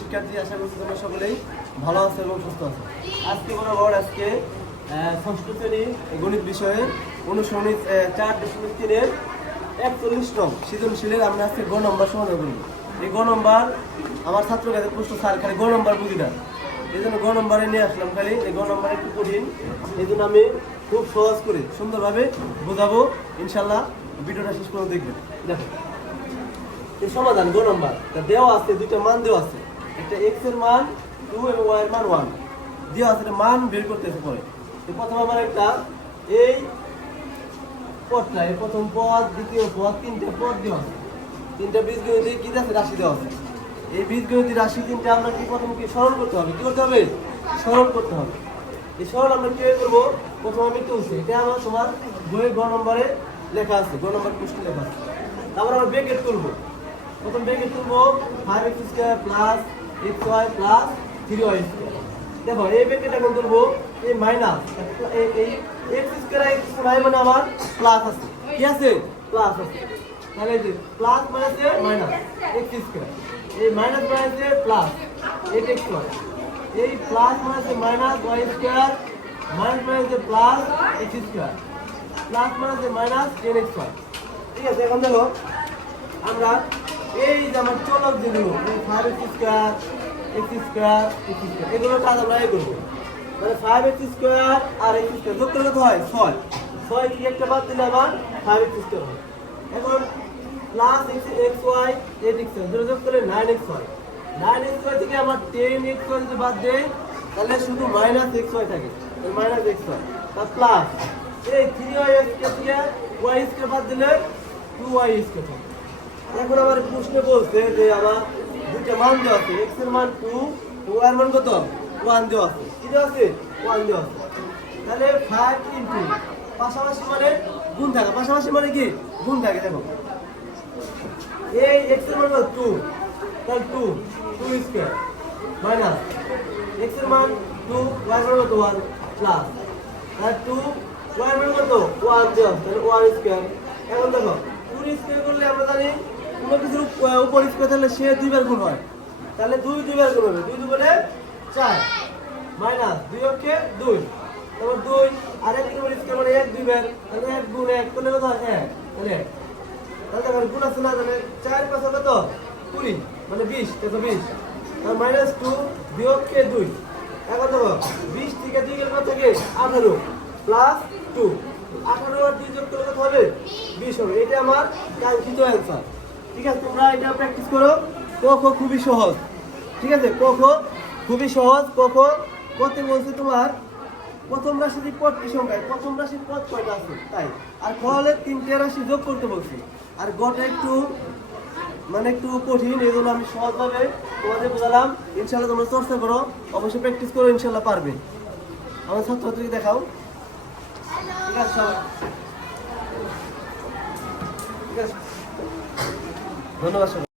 শিক্ষার্থী সকলেই ভালো আছে এবং সুস্থ আছে। আজকে বরাবর আজকে গণিত অনুসরণী চার তিনের আজকে নম্বর এই নম্বর আমার ছাত্র কাছে প্রশ্ন স্যার খালি গ নম্বর বুঝি না। এই জন্য গ নম্বরে নিয়ে আসলাম খালি। এই গ নম্বর একটু কঠিন। এই জন্য আমি খুব সহজ করে সুন্দরভাবে বোঝাবো। ইনশাল্লাহ ভিডিওটা শেষ পর্যন্ত দেখবেন। দেখো। এর সমাধান গো নম্বর। তা দেওয়া আছে, দুইটা মান দেওয়া আছে। একটা এক্সের মান টু এবং ওয়াই এর মান ওয়ান দেওয়া আছে মান বের করতেছে পরে। প্রথম আমার একটা, এই পদটা এই প্রথম পদ, দ্বিতীয় পদ, তিনটা পদ দেওয়া আছে। তিনটা বীজগণিতে কি আছে? রাশি দেওয়া আছে। এই বীজগণিত রাশি তিনটা আমরা কি প্রথম কি সরল করতে হবে? কি করতে হবে? সরল করতে হবে। এই সরল আমরা কি করব? প্রথম আমি তুলছি। এটা আমার তোমার বইয়ের গ নম্বরে লেখা আছে। গ নম্বর পুষ্টি লেখা আছে। তারপর আমরা ব্রেকেট তুলবো। প্রথম ব্রেকেট তুলবো five x square plus x y plus three y square দেখো, এই ব্রেকেট এখন তুলবো এই মাইনাস এই এই এক্স স্কোয়ার এক্স ওয়াই মানে আমার প্লাস আছে। কি আছে? প্লাস আছে। তাহলে এই যে প্লাস মাইনাসে মাইনাস এক্স স্কোয়ার এই মাইনাস মাইনাসে প্লাস এইট এক্স ওয়াই এই প্লাস মাইনাসে মাইনাস ওয়াই স্কোয়ার মাইনাস মাইনাসে প্লাস এক্স স্কোয়ার প্লাস মাইনাসে মাইনাস টেন এক্স ওয়াই ঠিক আছে, এখন দেখো, আমরা এই যে আমার চলক যেগুলো five x square x square x square এগুলো কাজ আমরা করব। মানে ফাইভ এক্স স্কোয়ার আর এক্স স্কোয়ার যোগ কত হয়? ছয়। ছয় কি একটা বাদ দিলে আমার ফাইভ এক্স স্কোয়ার হয়। এখন plus x x y eight x y যোগ করলে nine x y nine x y থেকে আমার টেন এক্স ওয়াই যদি বাদ দেয়, তাহলে শুধু মাইনাস এক্স ওয়াই থাকে। মাইনাস এক্স ওয়াই তার প্লাস এই থ্রি ওয়াই এক্স থেকে ওয়াই স্কোয়ার বাদ দিলে টু ওয়াই স্কোয়ার এখন আমার প্রশ্নে বলছে যে আমার দুইটা মান দেওয়া আছে এক্সের মান টু ওয়াই এর মান কত? ওয়ান দেওয়া আছে। কি দেওয়া আছে? ওয়ান দেওয়া আছে। তাহলে ফাইভ ইন্টু পাশাপাশি মানে গুণ থাকে। পাশাপাশি মানে কি? গুণ থাকে, দেখো। এই এক্সের মান টু তাহলে টু টু স্কোয়ার মাইনাস এক্সের মান টু ওয়াই মান কত? ওয়ান প্লাস আর টু ওয়াই এর মান কত? ওয়ান দেওয়া তাহলে ওয়ান স্কোয়ার এখন দেখো টুর স্কোয়ার করলে আমরা জানি কোনো কিছুর উপ- উপর স্কোয়ার তাহলে সে দুইবার গুণ হয়। তাহলে দুই, দুইবার গুণ হবে। দুই দুগুণে চার। মাইনাস দুই অক্ষে দুই। তারপর দুই, আর এক নম্বর স্কোয়ার মানে এক দুইবার, তাহলে এক গুণ এক করলে কত হয় এক, তাহলে তাহলে দেখো, গুণ আছে না, তাহলে চার পাঁচ তো কুড়ি মানে বিশ কত বিশ। তাহলে মাইনাস টু বিয়োগ কে দুই। এখন দেখো, বিশ থেকে দুই গেলে কত থাকে আঠারো, প্লাস টু। আঠারো আর দুই যোগ করলে কত হবে? বিশ হবে। এটা আমার কাঙ্ক্ষিত অ্যান্সার ঠিক আছে, তোমরা এটা প্র্যাকটিস করো। ক খ খুবই সহজ। ঠিক আছে ক খ খুবই সহজ। ক খ কতে বলছে তোমার প্রথম রাশির পদ কি সংখ্যায়? প্রথম রাশির পদ কয়টা আছে? তাই। আর হলে তিনটে রাশি যোগ করতে বলছি। আর গটা একটু মানে একটু কঠিন, এই আমি সহজভাবে তোমাদের বোঝালাম। ইনশাল্লাহ তোমরা চর্চা করো। অবশ্যই প্র্যাকটিস করো ইনশাল্লাহ পারবে। আমার ছাত্রছাত্রীকে দেখাও। ঠিক আছে ঠিক আছে। ধন্যবাদ সবাই